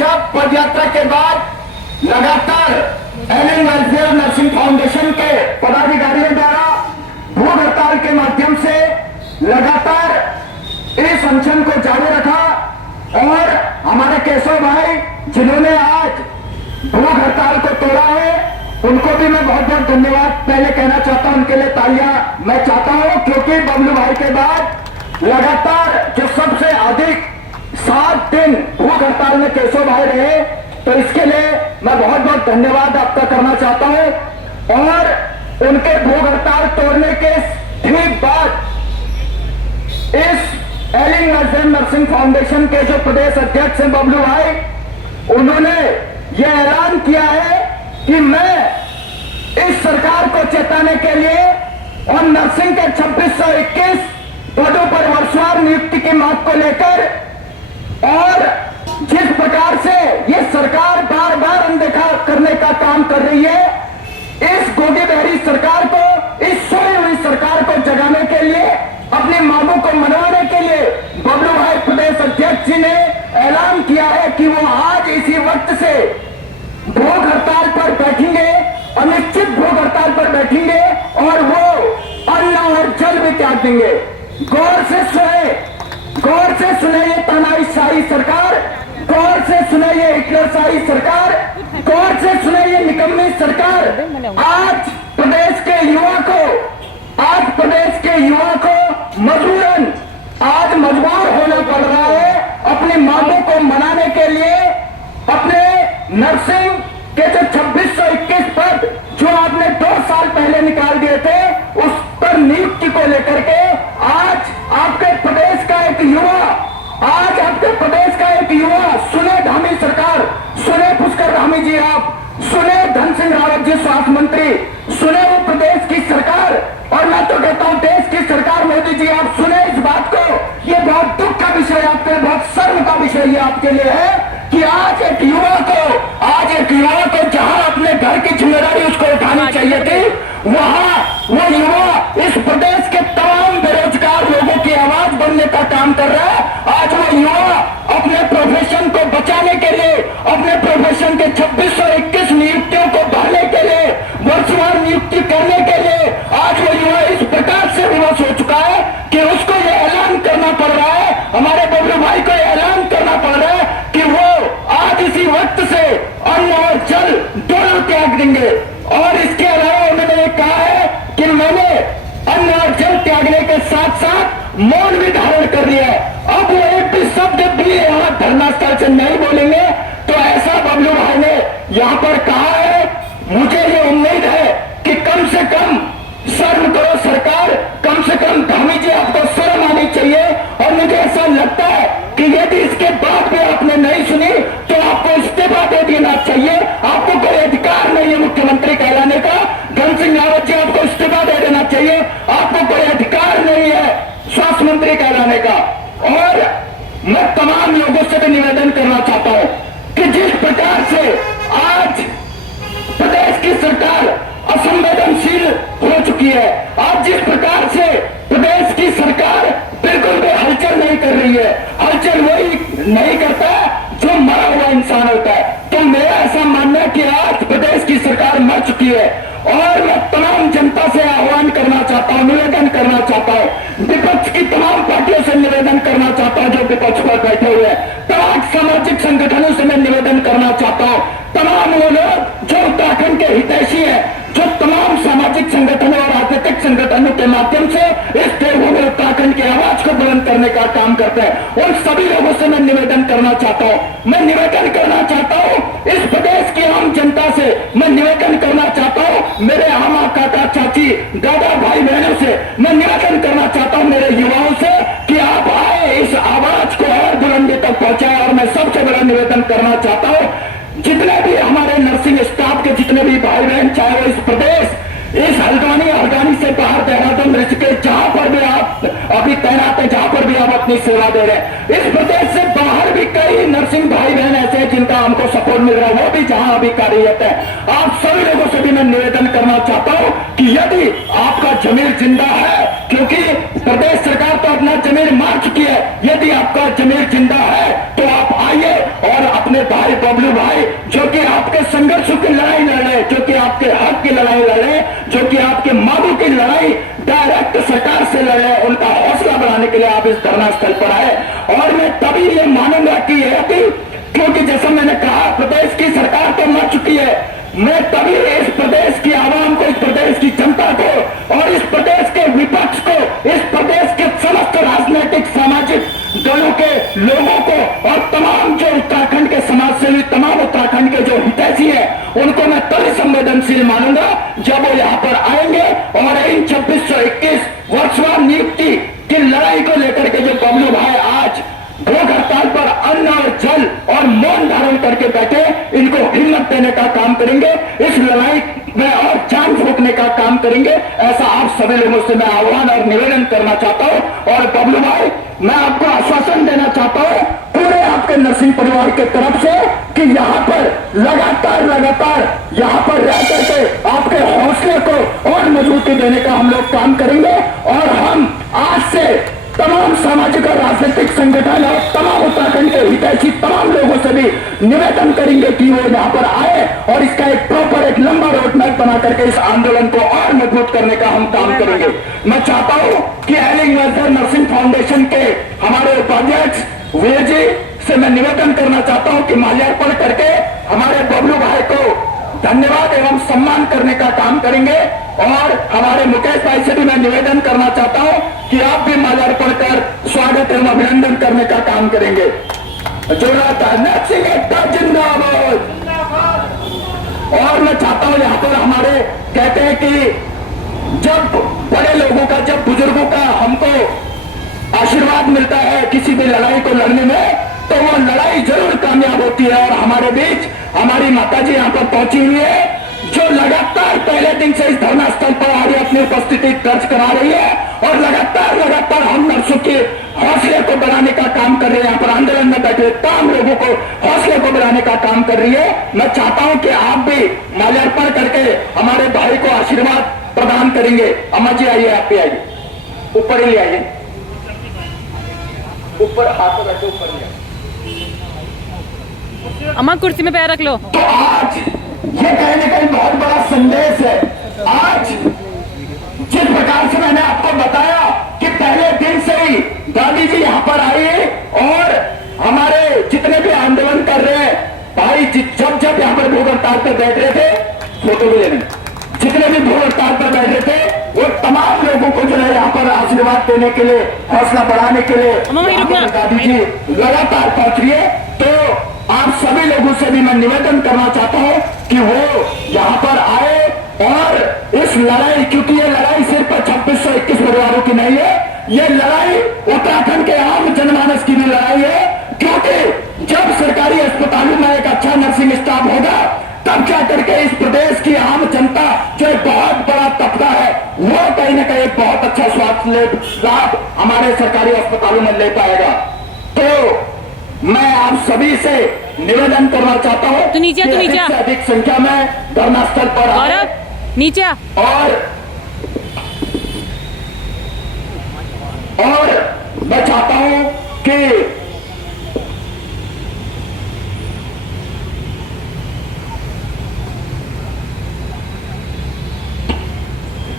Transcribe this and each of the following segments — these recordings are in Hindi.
पद यात्रा के बाद लगातार एलन वेलफेयर नर्सिंग फाउंडेशन के पदाधिकारियों द्वारा भूख हड़ताल के माध्यम से लगातार इस अनशन को जारी रखा और हमारे केशव भाई जिन्होंने आज भूख हड़ताल को तोड़ा है, उनको भी मैं बहुत बहुत धन्यवाद पहले कहना चाहता हूं। उनके लिए तालियां मैं चाहता हूं, क्योंकि बबलू भाई के बाद लगातार जो सबसे अधिक 7 दिन भूख हड़ताल में केशव भाई रहे, तो इसके लिए मैं बहुत बहुत धन्यवाद आपका करना चाहता हूं। और उनके भूख हड़ताल तोड़ने के ठीक बाद इस एलिंग नर्सिंग फाउंडेशन के जो प्रदेश अध्यक्ष हैं बबलू भाई, उन्होंने यह ऐलान किया है कि मैं इस सरकार को चेताने के लिए और नर्सिंग के 2621 पदों पर वर्षवार नियुक्ति की मांग को लेकर, और जिस प्रकार से ये सरकार बार बार अनदेखा करने का काम कर रही है, इस गोगी बहरी सरकार को, इस सोई हुई सरकार को जगाने के लिए, अपनी मांगों को मनवाने के लिए बबलू भाई प्रदेश अध्यक्ष जी ने ऐलान किया है कि वो आज इसी वक्त से भूख हड़ताल पर बैठेंगे, अनिश्चित भूख हड़ताल पर बैठेंगे और वो अन्न और जल भी त्याग देंगे। गौर से सुने ये तानाशाही सरकार, गौर से सुने ये हिटलरशाही सरकार, गौर से सुने ये निकम्मी सरकार। आज प्रदेश के युवा को मजबूरन आज मजबूर होना पड़ रहा है अपनी मांगों को मनाने के लिए। अपने नर्सिंग के जो 2621 पद जो आपने 2 साल पहले निकाल दिए थे, उस पर नियुक्ति को लेकर के आज आपके प्रदेश का एक युवा, सुने धामी सरकार, सुने पुष्कर धामी जी, आप सुने धन सिंह रावत जी स्वास्थ्य मंत्री, सुने वो प्रदेश की सरकार, और मैं तो कहता हूं देश की सरकार मोदी जी, आप सुने इस बात को। ये बहुत दुख का विषय आपके, बहुत शर्म का विषय ये आपके लिए है कि आज एक युवा को जहां अपने घर की जिम्मेदारी उसको उठानी चाहिए थी, वहां वो युवा इस प्रदेश के तमाम बेरोजगार लोगों की आवाज बनने का काम कर रहा है। आज वो युवा अपने प्रोफेशन को बचाने के लिए, अपने प्रोफेशन के 2621 नियुक्तियों को बढ़ाने के लिए, वर्षवार नियुक्ति करने के लिए आज वो युवा इस प्रकार से विवश हो चुका है कि उसको ये ऐलान करना पड़ रहा है, हमारे बबलू भाई को ये ऐलान करना पड़ रहा है कि वो आज इसी वक्त से अन्न और जल दोनों त्याग देंगे। और इसके अलावा उन्होंने ये कहा है कि मैंने अन्न और जल त्यागने के साथ साथ मौन भी धारण कर लिया है। अब वो एक भी शब्द भी यहाँ धरना स्थल से नहीं बोलेंगे। तो ऐसा बबलू भाई ने यहाँ पर कहा है। मुझे ये उम्मीद है कि कम से कम शर्म करो सरकार, कम से कम धामी जी आपको शर्म आनी चाहिए। और मुझे ऐसा लगता है कि यदि इसके बाद भी आपने नहीं सुनी तो आपको इस्तीफा दे देना चाहिए। आपको कोई अधिकार नहीं है मुख्यमंत्री कहलाने का। धन सिंह रावत जी, आपको इस्तीफा दे देना चाहिए। आपको कोई अधिकार नहीं है स्वास्थ्य मंत्री कहलाने का। और मैं तमाम लोगों से भी निवेदन करना चाहता हूं कि जिस प्रकार से आज प्रदेश की सरकार असंवेदनशील हो चुकी है, आज जिस प्रकार से प्रदेश की सरकार बिल्कुल भी हलचल नहीं कर रही है, हलचल वही नहीं करता जो मरा हुआ इंसान होता है। तो मेरा ऐसा मानना है कि आज प्रदेश की सरकार मर चुकी है। और मैं तमाम जनता से आह्वान करना चाहता हूं, निवेदन करना चाहता हूं, विपक्ष की तमाम पार्टियों से निवेदन करना चाहता हूं जो विपक्ष पर बैठे हुए हैं, तमाम सामाजिक संगठनों से मैं निवेदन करना चाहता हूं, तमाम वो लोग जो उत्तराखंड के हितैषी है, जो तमाम सामाजिक संगठनों और राजनीतिक संगठनों के माध्यम से इस देवभूमि उत्तराखंड की आवाज को बुलंद करने का काम करते हैं, उन सभी लोगों से मैं निवेदन करना चाहता हूं। मैं निवेदन करना चाहता हूं इस प्रदेश की आम जनता से, मैं निवेदन करना चाहता हूं मेरे आमा काका चाची दादा भाई बहनों से, मैं निवेदन करना चाहता हूं मेरे युवाओं से कि आप आए, इस आवाज को और बुलंदी तक पहुंचाए। और मैं सबसे बड़ा निवेदन करना चाहता हूं जितने भी हमारे नर्सिंग स्टाफ के जितने भी भाई बहन, चाहे वो इस प्रदेश, इस हल्द्वानी से बाहर देहरादून, ऋषिकेश, जहां पर भी आप अभी तैनात है, जहां पर भी आप अपनी सेवा दे रहे हैं, इस प्रदेश से बाहर भी कई नर्सिंग भाई बहन ऐसे हैं जिनका हमको सपोर्ट मिल रहा है, वो भी जहां अभी कार्यरत है। आप सभी लोगों से भी मैं निवेदन करना चाहता हूं कि यदि आपका जमीर जिंदा है, क्योंकि प्रदेश सरकार तो अपना जमीर मार चुकी है, यदि आपका जमीर जिंदा है तो आप आइए और अपने भाई बबलू भाई जो कि आपके संघर्ष की लड़ाई लड़ रहे, जो कि आपके हक की लड़ाई लड़ रहे, जो कि आपके मांगों की लड़ाई डायरेक्ट सरकार से लड़ रहे, उनका हौसला बढ़ाने के लिए आप इस धरना स्थल पर आए। और मैं तभी ये मानूंगा कि क्योंकि जैसा मैंने कहा प्रदेश की सरकार तो मर चुकी है, मैं तभी इस प्रदेश की आवाम को, इस प्रदेश की जनता को और इस प्रदेश के विपक्ष को, इस प्रदेश के समस्त राजनीतिक सामाजिक दलों के लोगों को और तमाम जो उत्तराखंड के समाज सेवी, तमाम उत्तराखंड के जो हितैषी है, उनको मैं तभी संवेदनशील मानूंगा जब वो यहाँ पर आएंगे और इन 2621 वर्षवार नियुक्ति की लड़ाई को लेकर के जो बबलू भाई आज भूख हड़ताल पर अन्न और जल और मौन धारण करके बैठे, इनको हिम्मत देने का काम करेंगे, इस लड़ाई में और जान फूंकने का काम करेंगे। ऐसा आप सभी लोगों से मैं आह्वान और निवेदन करना चाहता हूं। और बबलू भाई, मैं आपको आश्वासन देना चाहता हूं पूरे आपके नरसिंह परिवार के तरफ से कि यहाँ पर लगातार यहाँ पर रह करके आपके हौसले को और मजबूती देने का हम लोग काम करेंगे। और हम आज से तमाम सामाजिक और राजनीतिक संगठन और तमाम उत्तराखंड के हितैषी तमाम लोगों से भी निवेदन करेंगे कि वो यहाँ पर आए और इसका एक प्रॉपर, एक लंबा रोड मैप बना करके इस आंदोलन को और मजबूत करने का हम काम करेंगे। मैं चाहता हूँ कि एलिंग वेलफेयर नर्सिंग फाउंडेशन के हमारे उपाध्यक्ष वीर जी से मैं निवेदन करना चाहता हूँ कि माल्यार्पण करके हमारे बबलू भाई को धन्यवाद एवं सम्मान करने का काम करेंगे। और हमारे मुकेश भाई से भी मैं निवेदन करना चाहता हूं कि आप भी माल्यार्पण कर स्वागत एवं अभिनंदन करने का काम करेंगे। जो रहता है नरसिंह एकता जिंदाबाद। और मैं चाहता हूं यहाँ पर हमारे कहते हैं कि जब बड़े लोगों का, जब बुजुर्गों का हमको आशीर्वाद मिलता है किसी भी लड़ाई को लड़ने में, तो वो लड़ाई जरूर कामयाब होती है। और हमारे बीच हमारी माता जी यहाँ पर पहुंची हुई है, जो लगातार पहले दिन से इस धरना स्थल पर आ रही अपनी उपस्थिति दर्ज करा रही है और लगातार हम नर्सों के हौसले को बढ़ाने का काम कर रहे हैं। यहाँ पर आंदोलन में बैठे तमाम लोगों को हौसले को बढ़ाने का काम कर रही है। मैं चाहता हूं कि आप भी माल्यार्पण करके हमारे भाई को आशीर्वाद प्रदान करेंगे। अम्मा जी आइए, आप भी आइए, ऊपर ही ले आइए, ऊपर हाथों रखो, ऊपर ले अम्मा कुर्सी में पैर रख लो। तो आज ये कहने का बहुत बड़ा संदेश है। आज जिस प्रकार से मैंने आपको बताया कि पहले दिन से ही दादी जी यहाँ पर आई और हमारे जितने भी आंदोलन कर रहे हैं भाई, जब यहाँ पर भूख हड़ताल पर बैठ रहे थे, फोटो भी लेने, जितने भी भूख हड़ताल पर बैठ रहे थे वो तमाम लोगों को जो है यहाँ पर आशीर्वाद देने के लिए, हौसला बढ़ाने के लिए दादी जी लगातार पहुंच रही है। तो आप सभी लोगों से भी मैं निवेदन करना चाहता हूं कि वो यहाँ पर आए और इस लड़ाई, क्योंकि ये लड़ाई सिर्फ 2621 परिवारों की नहीं है, ये लड़ाई उत्तराखंड के आम जनमानस की भी लड़ाई है। क्योंकि जब सरकारी अस्पतालों में एक अच्छा नर्सिंग स्टाफ होगा, तब क्या करके इस प्रदेश की आम जनता जो एक बहुत बड़ा तबका है, वो कहीं ना कहीं बहुत अच्छा स्वास्थ्य लाभ हमारे सरकारी अस्पतालों में ले पाएगा। तो मैं आप सभी से निवेदन करना चाहता हूं तो नीचे अधिक से अधिक संख्या में धरना स्थल पर आए नीचे और मैं चाहता हूं कि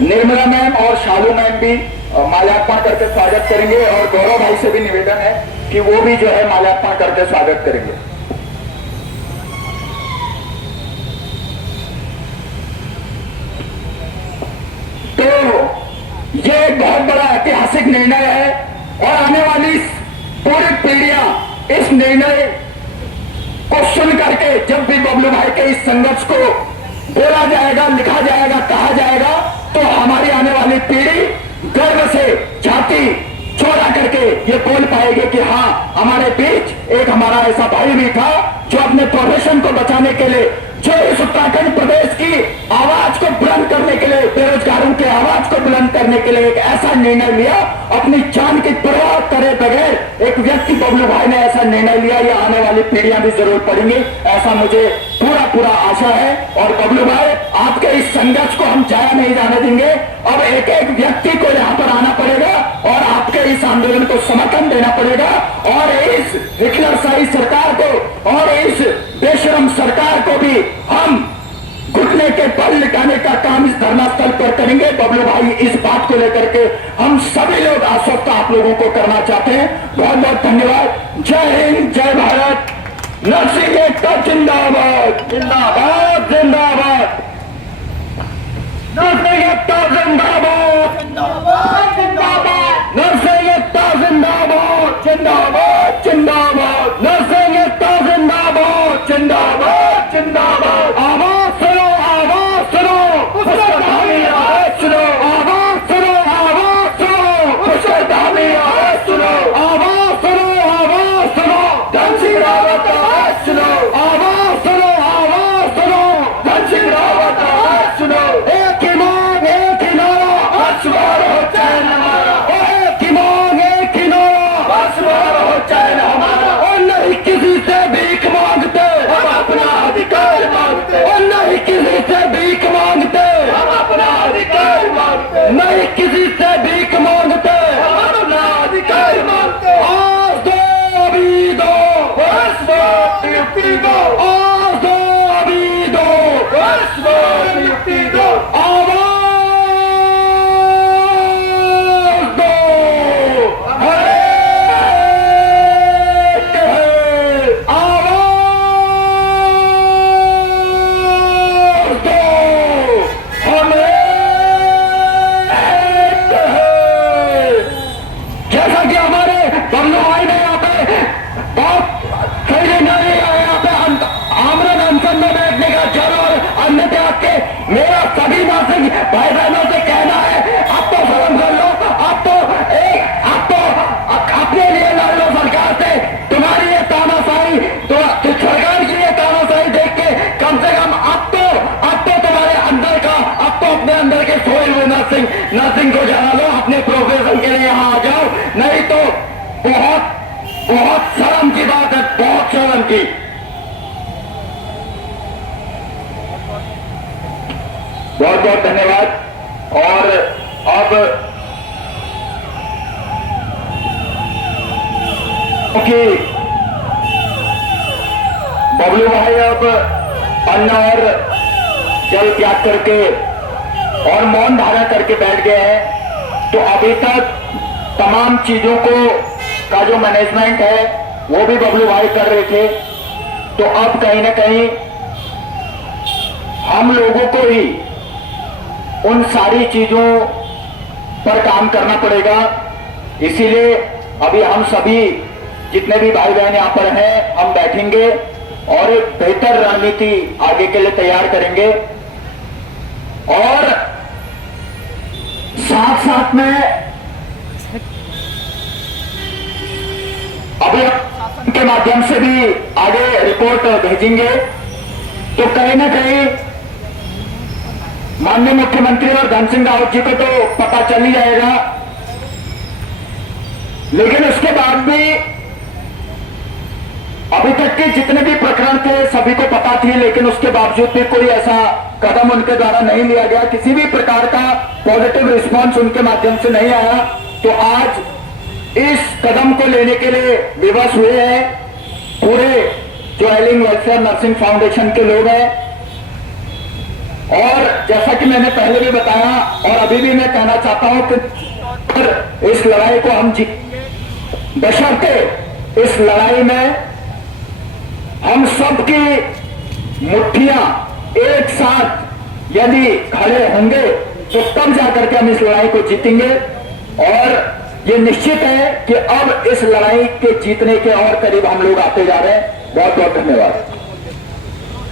निर्मला मैम और शालू मैम भी माल्यार्पण करके स्वागत करेंगे। और गौरव भाई से भी निवेदन है कि वो भी जो है माल्यार्पण करके स्वागत करेंगे। तो ये एक बहुत बड़ा ऐतिहासिक निर्णय है और आने वाली पूरी पीढ़ियां इस निर्णय को सुन करके जब भी बबलू भाई के इस संघर्ष को बोला जाएगा, लिखा जाएगा, कहा जाएगा, तो हमारी आने वाली पीढ़ी गर्व से छाती छोड़ा करके ये बोल पाएगी कि हाँ, हमारे बीच एक हमारा ऐसा भाई भी था जो अपने प्रोफेशन को बचाने के लिए, जो इस उत्तराखंड प्रदेश की आवाज को बुलंद करने के लिए, बेरोजगारों की आवाज को बुलंद करने के लिए एक ऐसा निर्णय लिया, अपनी जान की परवाह करे बगैर एक व्यक्ति बबलू भाई ने ऐसा निर्णय लिया। ये आने वाली पीढ़ियां भी जरूर पढ़ेंगी, ऐसा मुझे पूरा आशा है। और बबलू भाई आपके इस संघर्ष को हम जाया नहीं जाने देंगे। अब एक एक व्यक्ति को यहाँ पर आना पड़ेगा और आपके इस आंदोलन को समर्थन देना पड़ेगा और इस हिटलरशाही सरकार को और इस बेशरम सरकार को भी हम घुटने के बल लिटाने का काम इस धरना स्थल पर करेंगे। बबलू भाई, इस बात को लेकर के हम सभी लोग आश्वस्त आप लोगों को करना चाहते हैं। बहुत बहुत धन्यवाद। जय हिंद, जय भारत। नरसिंह एकता जिंदाबाद, जिंदाबाद, जिंदाबाद। नरसिंह एकता जिंदाबाद, जिंदाबाद, जिंदाबाद। नरसिंह एकता जिंदाबाद, जिंदाबाद, जिंदाबाद। नरसिंह एकता जिंदाबाद, जिंदाबाद, जिंदाबाद। आवाज सुनो, आवाज सुनो, पुष्करधामी आवाज सुनो, आवाज सुनो, आवाज सुनो, पुष्करधामी आवाज सुनो, आवाज सुनो, आवाज सुनो, धन सिंह रावत आवाज सुनो, आवाज सुनो, आवाज सुनो, धन सिंह रावत आवाज सुनो। एक ही मांग, एक ही नारा, असवार हो चैन हमारा। एक ही मांग, एक ही नारा, असवार हो चैन हमारा। और नहीं किसी से भीख मांगते, हम अपना अधिकार मांगते। और नहीं किसी से भीख मांगते, हम अपना अधिकार मांगते। नहीं किसी से भीख मांगते, हम अपना अधिकार मांगते। आज दो, अभी दो, बस दो, नियुक्ति दो। आज दो, अभी दो, बस दो, नियुक्ति दो। आवाज दो, हरे कहे। आवाज दो, हमें कहे। जैसा कि हमारे बबलू भाई ने यहाँ पे बहुत सही नहीं आए, यहाँ पे आमरण अनशन में बैठने का जल और अन्य त्याग के मेरा सभी नासिक भाई बहनों से कहना है, अब तो शर्म कर लो। अब तो अपने लिए लड़ लो सरकार से। तुम्हारी ये तानाशाही, तो सरकार की ये तानाशाही देख के कम से कम अब तो तुम्हारे अंदर का, अब तो अपने अंदर के सोए हुए नर्सिंग को जगा लो। अपने प्रोफेशन के लिए यहाँ आ जाओ, नहीं तो बहुत बहुत शर्म की बात है, बहुत शर्म की। बहुत बहुत धन्यवाद। और अब क्योंकि बबलू भाई अब अन्न और जल त्याग करके और मौन धारण करके बैठ गए हैं, तो अभी तक तमाम चीजों को का जो मैनेजमेंट है वो भी बबलू भाई कर रहे थे। तो अब कहीं ना कहीं हम लोगों को ही उन सारी चीजों पर काम करना पड़ेगा। इसीलिए अभी हम सभी जितने भी भाई बहन यहाँ पर हैं, हम बैठेंगे और एक बेहतर रणनीति आगे के लिए तैयार करेंगे। और साथ साथ में अभी शासन के माध्यम से भी आगे रिपोर्ट भेजेंगे, तो कहीं ना कहीं माननीय मुख्यमंत्री और धन सिंह रावत जी को तो पता चल ही जाएगा, लेकिन उसके बाद भी अभी तक के जितने भी प्रकरण थे सभी को पता थी, लेकिन उसके बावजूद भी कोई ऐसा कदम उनके द्वारा नहीं लिया गया, किसी भी प्रकार का पॉजिटिव रिस्पांस उनके माध्यम से नहीं आया। तो आज इस कदम को लेने के लिए विवश हुए हैं पूरे जो एलिंग वेलफेयर नर्सिंग फाउंडेशन के लोग हैं। और जैसा कि मैंने पहले भी बताया और अभी भी मैं कहना चाहता हूं कि इस लड़ाई को हम जीतेंगे, बशर्ते इस लड़ाई में हम सबकी मुट्ठियां एक साथ यदि खड़े होंगे तो तब जाकर के हम इस लड़ाई को जीतेंगे। और ये निश्चित है कि अब इस लड़ाई के जीतने के और करीब हम लोग आते जा रहे हैं। बहुत बहुत धन्यवाद।